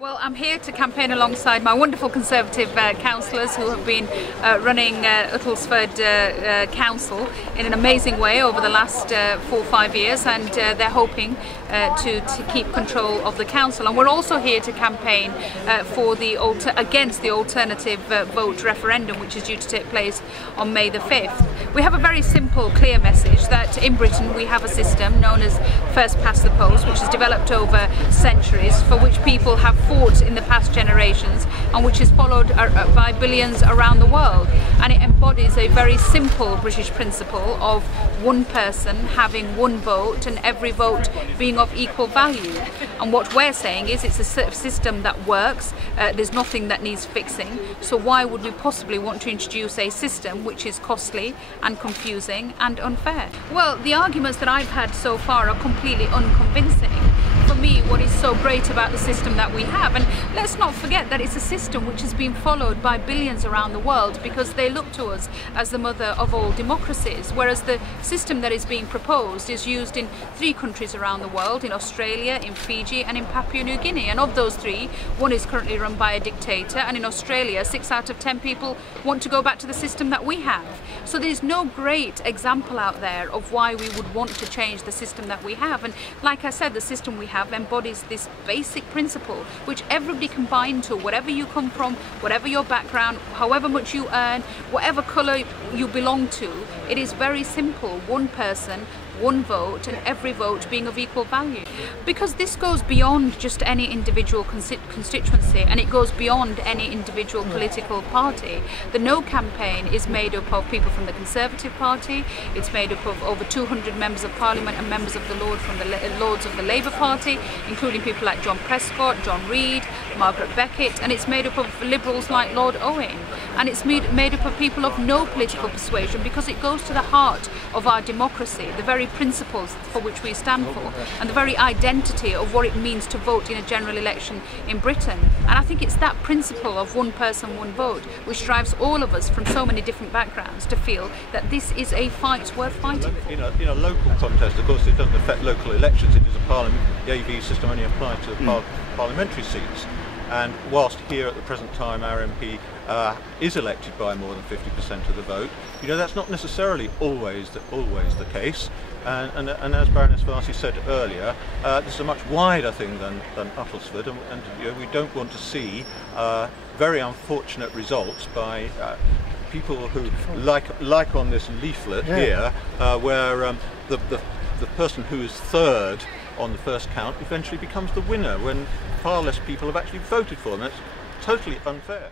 Well, I'm here to campaign alongside my wonderful Conservative councillors who have been running Uttlesford Council in an amazing way over the last 4 or 5 years, and they're hoping to keep control of the council. And we're also here to campaign against the alternative vote referendum, which is due to take place on May the 5th. We have a very simple, clear message that in Britain we have a system known as first past the post, which has developed over centuries, for which people have fought in the past generations and which is followed by billions around the world. And it embodies a very simple British principle of one person having one vote and every vote being of equal value. And what we're saying is it's a system that works, there's nothing that needs fixing, so why would we possibly want to introduce a system which is costly and confusing and unfair? Well, the arguments that I've had so far are completely unconvincing. For me, what is so great about the system that we have, and let's not forget that it's a system which has been followed by billions around the world because they look to us as the mother of all democracies, whereas the system that is being proposed is used in 3 countries around the world, in Australia, in Fiji and in Papua New Guinea, and of those 3, one is currently run by a dictator, and in Australia 6 out of 10 people want to go back to the system that we have. So there's no great example out there of why we would want to change the system that we have, and like I said, the system we have embodies this basic principle which everybody can buy into, whatever you come from, whatever your background, however much you earn, whatever colour you belong to. It is very simple: one person, one vote, and every vote being of equal value. Because this goes beyond just any individual constituency, and it goes beyond any individual political party. The No campaign is made up of people from the Conservative Party, it's made up of over 200 members of Parliament and members of the Lords of the Labour Party, including people like John Prescott, John Reid, Margaret Beckett, and it's made up of Liberals like Lord Owen. And it's made up of people of no political persuasion, because it goes to the heart of our democracy, the very principles for which we stand for, and the very identity of what it means to vote in a general election in Britain. And I think it's that principle of one person, one vote which drives all of us from so many different backgrounds to feel that this is a fight worth fighting for. In a local contest, of course, it doesn't affect local elections. It is a parliament. The AV system only applies to parliamentary seats. And whilst here at the present time our MP is elected by more than 50% of the vote, that's not necessarily always the case. And as Baroness Warsi said earlier, this is a much wider thing than Uttlesford, and we don't want to see very unfortunate results by people who, like on this leaflet here, where the person who is third on the first count eventually becomes the winner when far less people have actually voted for them. That's totally unfair.